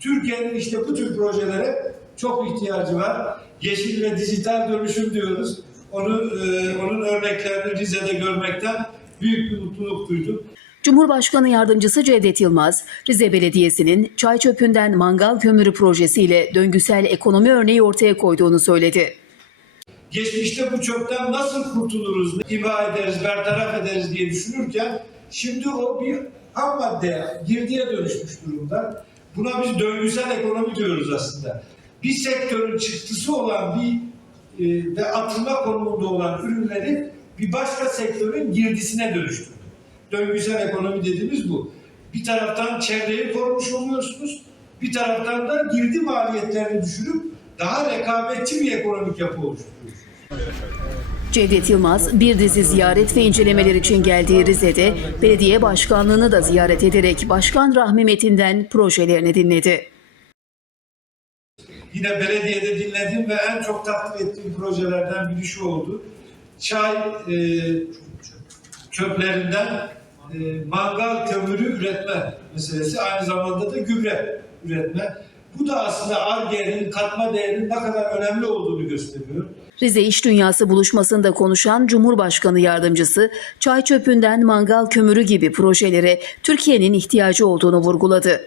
Türkiye'nin işte bu tür projelere çok ihtiyacı var. Yeşil ve dijital dönüşüm diyoruz. Onu, e, onun örneklerini Rize'de görmekten büyük bir mutluluk duydum. Cumhurbaşkanı Yardımcısı Cevdet Yılmaz, Rize Belediyesi'nin çay çöpünden mangal kömürü projesiyle döngüsel ekonomi örneği ortaya koyduğunu söyledi. Geçmişte bu çöpten nasıl kurtuluruz, imha ederiz, bertaraf ederiz diye düşünürken şimdi o bir ham maddeye, girdiye dönüşmüş durumda. Buna biz döngüsel ekonomi diyoruz aslında. Bir sektörün çıktısı olan bir e, ve atılma konumunda olan ürünleri bir başka sektörün girdisine dönüştürdü. Döngüsel ekonomi dediğimiz bu. Bir taraftan çevreyi korumuş oluyorsunuz, bir taraftan da girdi maliyetlerini düşürüp daha rekabetçi bir ekonomik yapı oluşturuyorsunuz. Cevdet Yılmaz bir dizi ziyaret ve incelemeler için geldiği Rize'de belediye başkanlığını da ziyaret ederek Başkan Rahmi Metin'den projelerini dinledi. Yine belediyede dinlediğim ve en çok takdir ettiğim projelerden biri şu oldu. Çay e, çöplerinden e, mangal kömürü üretme meselesi. Aynı zamanda da gübre üretme. Bu da aslında Ar-Ge'nin katma değerinin ne kadar önemli olduğunu gösteriyor. Rize İş Dünyası buluşmasında konuşan Cumhurbaşkanı Yardımcısı, çay çöpünden mangal kömürü gibi projelere Türkiye'nin ihtiyacı olduğunu vurguladı.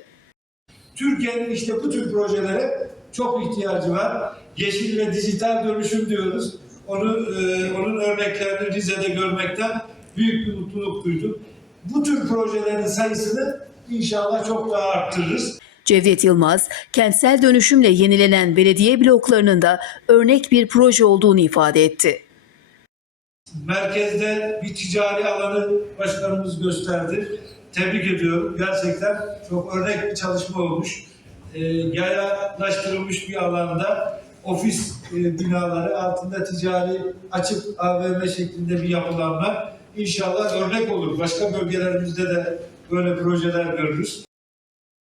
Türkiye'nin işte bu tür projelere çok ihtiyacı var. Yeşil ve dijital dönüşüm diyoruz. Onu, e, onun örneklerini Rize'de görmekten büyük bir mutluluk duydum. Bu tür projelerin sayısını inşallah çok daha arttırırız. Cevdet Yılmaz, kentsel dönüşümle yenilenen belediye bloklarının da örnek bir proje olduğunu ifade etti. Merkezde bir ticari alanı başkanımız gösterdi. Tebrik ediyorum. Gerçekten çok örnek bir çalışma olmuş. E, yayalaştırılmış bir alanda ofis e, binaları altında ticari açık AVM şeklinde bir yapılanma. İnşallah örnek olur. Başka bölgelerimizde de böyle projeler görürüz.